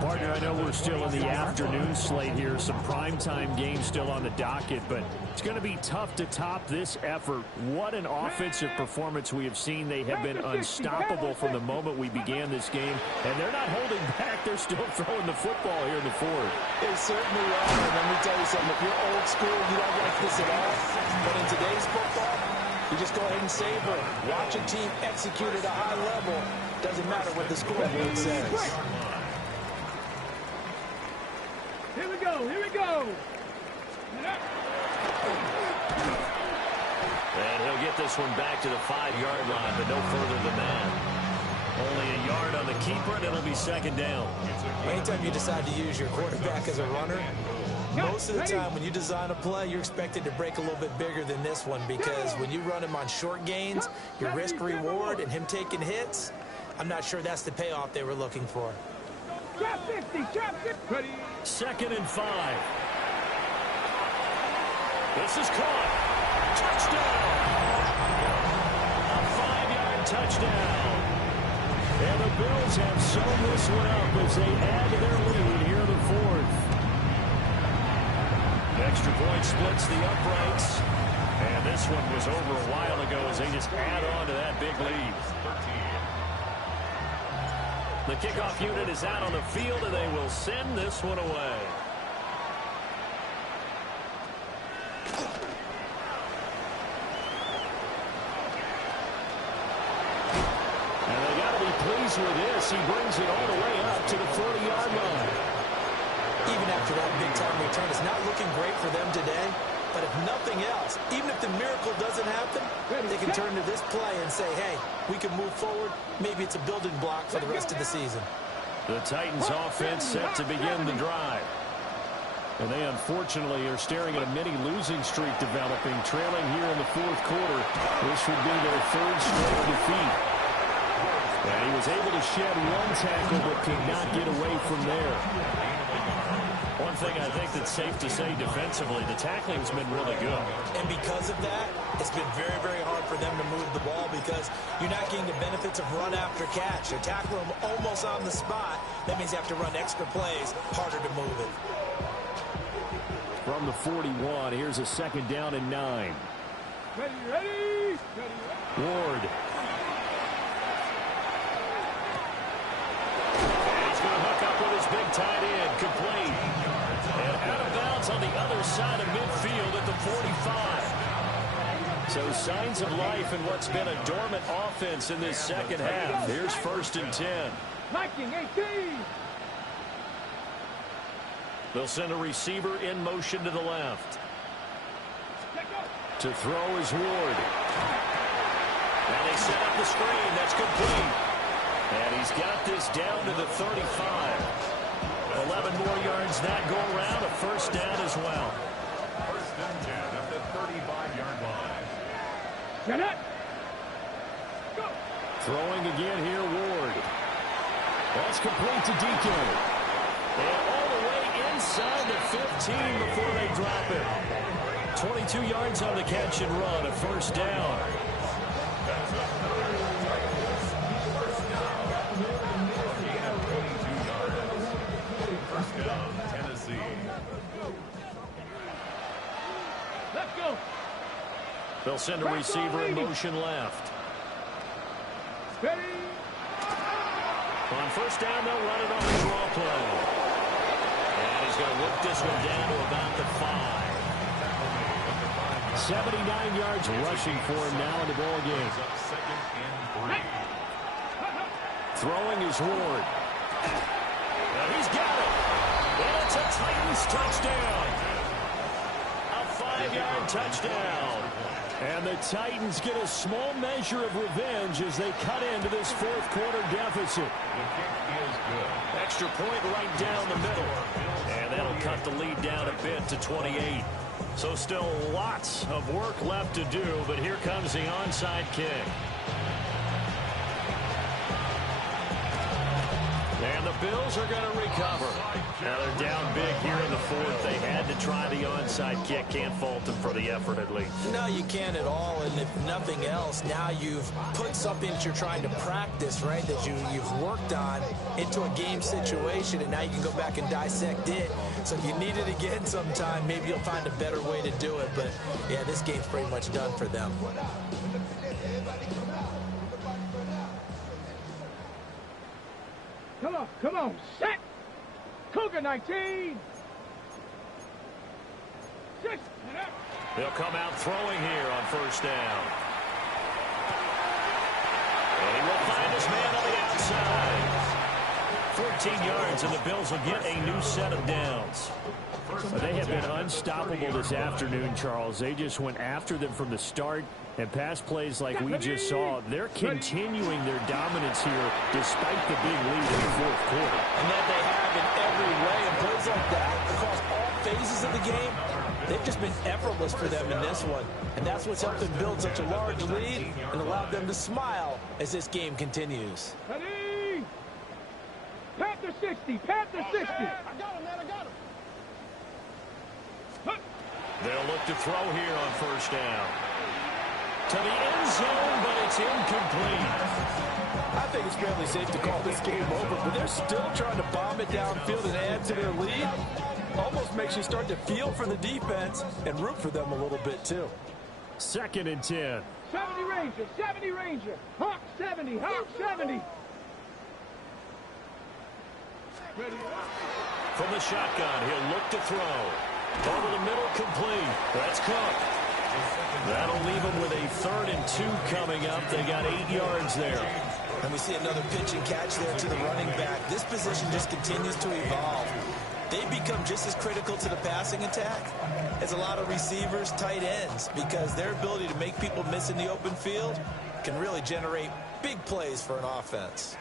Partner, I know we're still in the afternoon slate here. Some primetime games still on the docket, but it's going to be tough to top this effort. What an offensive performance we have seen. They have been unstoppable from the moment we began this game, and they're not holding back. They're still throwing the football here in the 4th. They certainly are. And let me tell you something. If you're old school, you don't like this at all. But in today's football, you just go ahead and savor. Watch a team execute at a high level. Doesn't matter what the scoreboard says. Here we go. And he'll get this one back to the 5-yard line, but no further than that. Only a yard on the keeper, and it'll be 2nd down. Anytime you decide to use your quarterback as a runner, Most of the time when you design a play, you're expected to break a little bit bigger than this one because when you run him on short gains, your risk-reward and him taking hits, I'm not sure that's the payoff they were looking for. Trap 50, trap 50. Ready. 2nd and 5. This is caught. Touchdown! A 5-yard touchdown. And the Bills have sewn this one up as they add to their lead here in the 4th. Extra point splits the uprights. And this one was over a while ago as they just add on to that big lead. The kickoff unit is out on the field, and they will send this one away. And they got to be pleased with this. He brings it all the way up to the 40-yard line. Even after that big-time return, it's not looking great for them today. But if nothing else, even if the miracle doesn't happen, they can turn to this play and say, hey, we can move forward. Maybe it's a building block for the rest of the season. The Titans offense set to begin the drive. And they unfortunately are staring at a mini losing streak developing, trailing here in the 4th quarter. This would be their 3rd straight defeat. And he was able to shed one tackle but could not get away from there. One thing I think that's safe to say defensively, the tackling's been really good. And because of that, it's been very, very hard for them to move the ball because you're not getting the benefits of run after catch. You're tackling them almost on the spot. That means you have to run extra plays, harder to move it. From the 41, here's a 2nd down and 9. Ready, ready, ready. Ward. And he's going to hook up with his big tight end, complete. And out of bounds on the other side of midfield at the 45. So signs of life in what's been a dormant offense in this 2nd half. Here's 1st and 10. Liking 18. They'll send a receiver in motion to the left. To throw is Ward. And they set up the screen. That's complete. And he's got this down to the 35. 11 more yards that go around. A 1st down as well. 1st and 10 at the 35-yard line. Get it. Go. Throwing again here, Ward. That's complete to DK. And all the way inside the 15 before they drop it. 22 yards on the catch and run. A 1st down. Let's go. They'll send a receiver in motion left. Ready. On 1st down, they'll run it on the draw play. And he's going to work this one down to about the 5. 79 yards rushing for him now in the ball game. Throwing is Ward. And he's got it. And it's a Titans touchdown. A 5-yard touchdown. And the Titans get a small measure of revenge as they cut into this 4th quarter deficit. Extra point right down the middle. And that'll cut the lead down a bit to 28. So still lots of work left to do, but here comes the onside kick. And the Bills are going to recover. Now they're down big here in the 4th. They had to try the onside kick. Can't fault them for the effort at least. No, you can't at all. And if nothing else, now you've put something that you're trying to practice, right, that you've worked on into a game situation, and now you can go back and dissect it. So if you need it again sometime, maybe you'll find a better way to do it. But, yeah, this game's pretty much done for them. Come on, set. Cougar 19. 6. They'll come out throwing here on 1st down. And he will find his man on the outside. 14 yards, and the Bills will get a new set of downs. They have been unstoppable this afternoon, Charles. They just went after them from the start. And pass plays like we just saw, they're continuing their dominance here despite the big lead in the 4th quarter. And that they have in every way. And plays like that across all phases of They've just been effortless for them in this one. And that's what's helped them build such a large lead and allowed them to smile as this game continues. Ready? Panther 60, Panther 60. I got him, man, I got him. They'll look to throw here on first down. To the end zone, but it's incomplete. I think it's fairly safe to call this game over, but they're still trying to bomb it downfield and add to their lead. Almost makes you start to feel for the defense and root for them a little bit, too. 2nd and 10. 70 Ranger, 70 Ranger. Hawk 70, Hawk 70. Ready? From the shotgun, he'll look to throw. Over the middle, complete. That's Cook. That'll leave them with a 3rd and 2 coming up. They got 8 yards there. And we see another pitch and catch there to the running back. This position just continues to evolve. They become just as critical to the passing attack as a lot of receivers, tight ends, because their ability to make people miss in the open field can really generate big plays for an offense.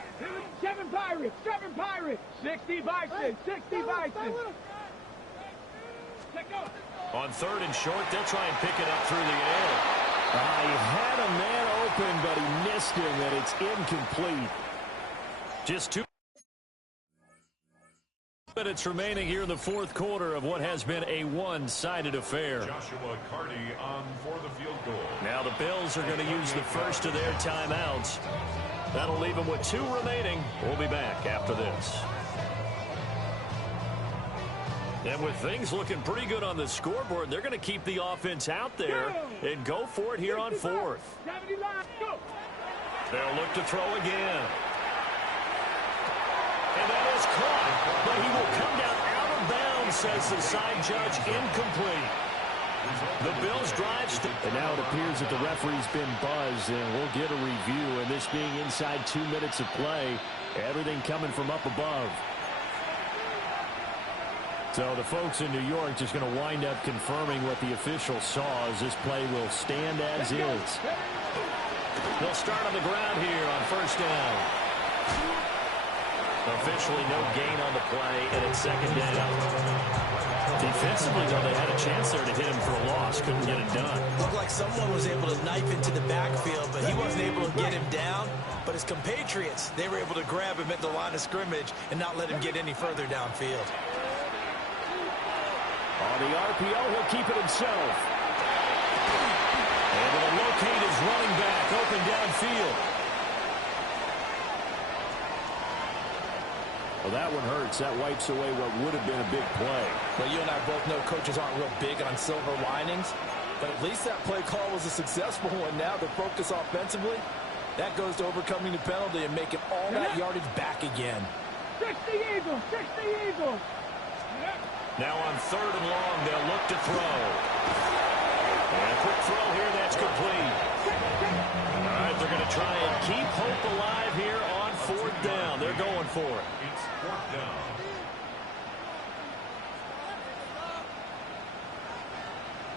7 Pirates, 7 Pirates. 60 Bison, 60 Bison. On 3rd and short, they'll try and pick it up through the air. He had a man open, but he missed him, and it's incomplete. Just 2 minutes remaining here in the 4th quarter of what has been a one-sided affair. Joshua Carty on for the field goal. Now the Bills are going to use the first of their timeouts. That'll leave them with 2 remaining. We'll be back after this. And with things looking pretty good on the scoreboard, they're going to keep the offense out there and go for it here on 4th. They'll look to throw again. And that is caught, but he will come down out of bounds, says the side judge, incomplete. The Bills drive. And now it appears that the referee's been buzzed, and we'll get a review. And this being inside 2 minutes of play, everything coming from up above. So the folks in New York just going to wind up confirming what the official saw as this play will stand as is. They'll start on the ground here on first down. Officially no gain on the play, and it's 2nd down. Defensively, though, they had a chance there to hit him for a loss. Couldn't get it done. Looked like someone was able to knife into the backfield, but he wasn't able to get him down. But his compatriots, they were able to grab him at the line of scrimmage and not let him get any further downfield. On the RPO, he'll keep it himself. Able to locate his running back open downfield. Well, that one hurts. That wipes away what would have been a big play. Well, you and I both know coaches aren't real big on silver linings, but at least that play call was a successful one. Now the focus offensively, that goes to overcoming the penalty and making all that yardage back again. 60 Eagles, 60 Eagles. Now on 3rd and long, they'll look to throw. And a quick throw here, that's complete. All right, they're going to try and keep hope alive here on 4th down. They're going for it. It's 4th down.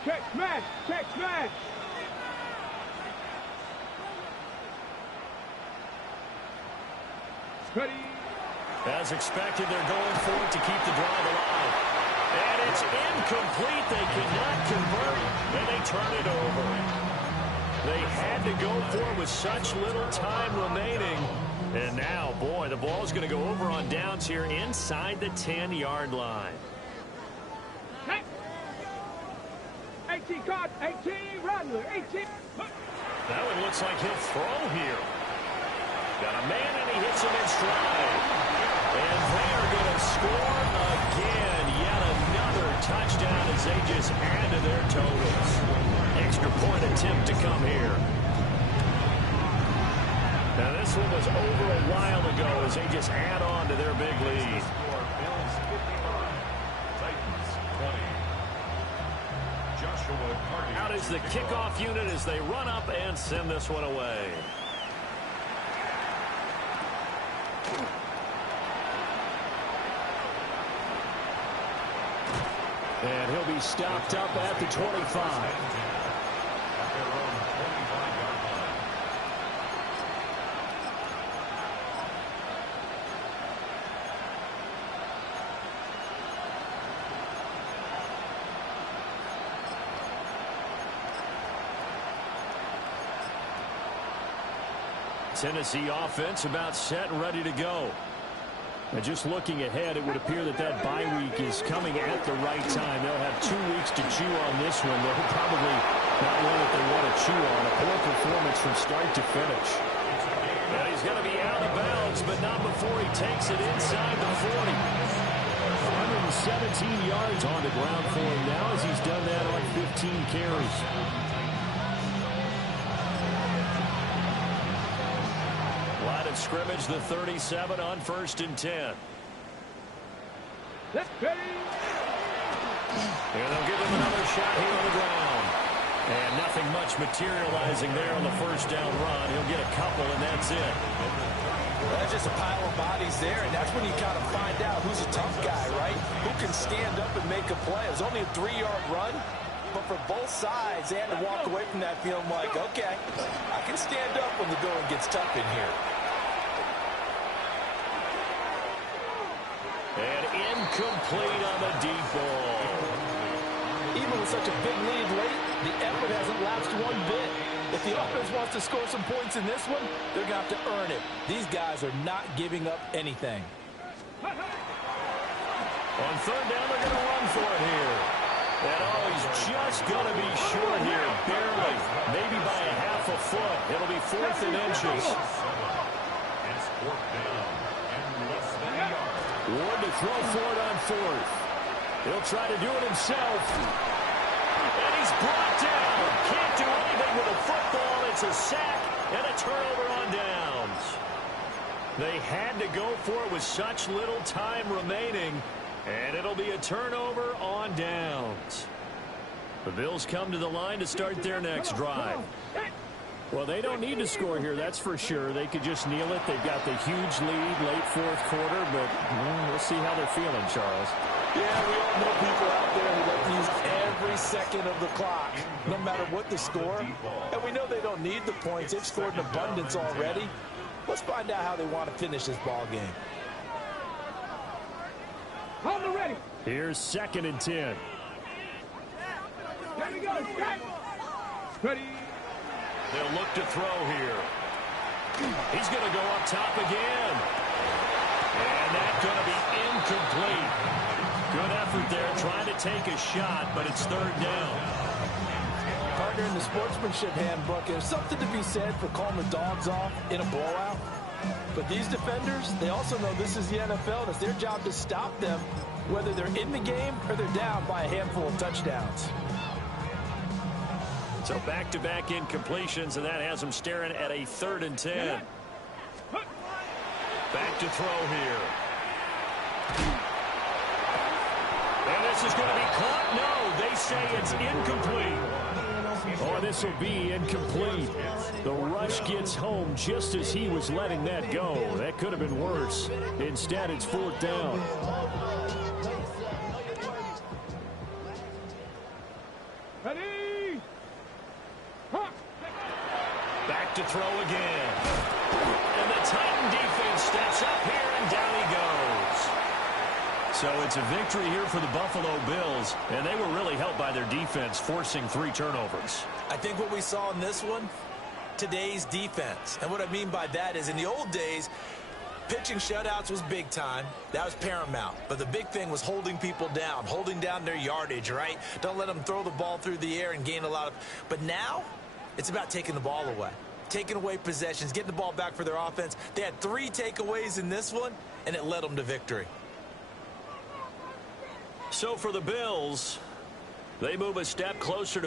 Check smash, check smash. Ready? As expected, they're going for it to keep the drive alive. And it's incomplete. They cannot convert, and they turn it over. They had to go for it with such little time remaining. And now, boy, the ball's going to go over on downs here inside the 10-yard line. 18 caught, 18 Rattler, 18. That one looks like he'll throw here. Got a man, and he hits him in stride. And they are going to score again. Yet another touchdown as they just add to their totals. Extra point attempt to come here. Now this one was over a while ago as they just add on to their big lead. Bills 55, Titans 20. Joshua Carty. Out is the kickoff unit as they run up and send this one away. And he'll be stopped up at the 25. At their own 25-yard line. Tennessee offense about set and ready to go. And just looking ahead, it would appear that bye week is coming at the right time. They'll have 2 weeks to chew on this one. They'll probably not one that they want to chew on. A poor performance from start to finish. And he's going to be out of bounds, but not before he takes it inside the 40. 117 yards on the ground for him now as he's done that on 15 carries. Line of scrimmage, the 37 on 1st and 10. Let's go. And they'll give him another shot here on the ground. And nothing much materializing there on the first down run. He'll get a couple, and that's it. That's just a pile of bodies there, and that's when you kind of find out who's a tough guy, right? Who can stand up and make a play. It was only a 3-yard run, but for both sides, they had to walk away from that feeling like, okay, I can stand up when the going gets tough in here. And incomplete on the deep ball. Even with such a big lead late, the effort hasn't lapsed one bit. If the offense wants to score some points in this one, they're going to have to earn it. These guys are not giving up anything. On 3rd down, they're going to run for it here. And he's just going to be short here, barely. Maybe by a half a foot. It'll be 4th and inches. It's 4th down and less than a yard. Ward to throw for it on 4th. He'll try to do it himself. And he's brought down. Can't do anything with a football. It's a sack and a turnover on downs. They had to go for it with such little time remaining. And it'll be a turnover on downs. The Bills come to the line to start their next drive. Well, they don't need to score here, that's for sure. They could just kneel it. They've got the huge lead late 4th quarter, but we'll see how they're feeling, Charles. Yeah, we all know people out there who like to use every second of the clock, no matter what the score. And we know they don't need the points. They've scored in abundance already. Let's find out how they want to finish this ball game. Hold it ready. Here's 2nd and 10. Here we go. Ready. They'll look to throw here. He's going to go up top again. And that's going to be incomplete. Good effort there trying to take a shot, but it's 3rd down. Partner, in the sportsmanship handbook, there's something to be said for calling the dogs off in a blowout. But these defenders, they also know this is the NFL, and it's their job to stop them, whether they're in the game or they're down by a handful of touchdowns. So back-to-back incompletions, and that has them staring at a 3rd and 10. Back to throw here. And this is going to be caught. No, they say it's incomplete. Oh, this will be incomplete. The rush gets home just as he was letting that go. That could have been worse. Instead, it's 4th down. Ready. Back to throw again. And the Titan defense steps up here, and down he goes. So it's a victory here for the Buffalo Bills, and they were really helped by their defense, forcing 3 turnovers. I think what we saw in this one, today's defense. And what I mean by that is in the old days, pitching shutouts was big time. That was paramount. But the big thing was holding people down, holding down their yardage, right? Don't let them throw the ball through the air and gain a lot of... But now, it's about taking the ball away. Taking away possessions, getting the ball back for their offense. They had 3 takeaways in this one, and it led them to victory. So for the Bills, they move a step closer to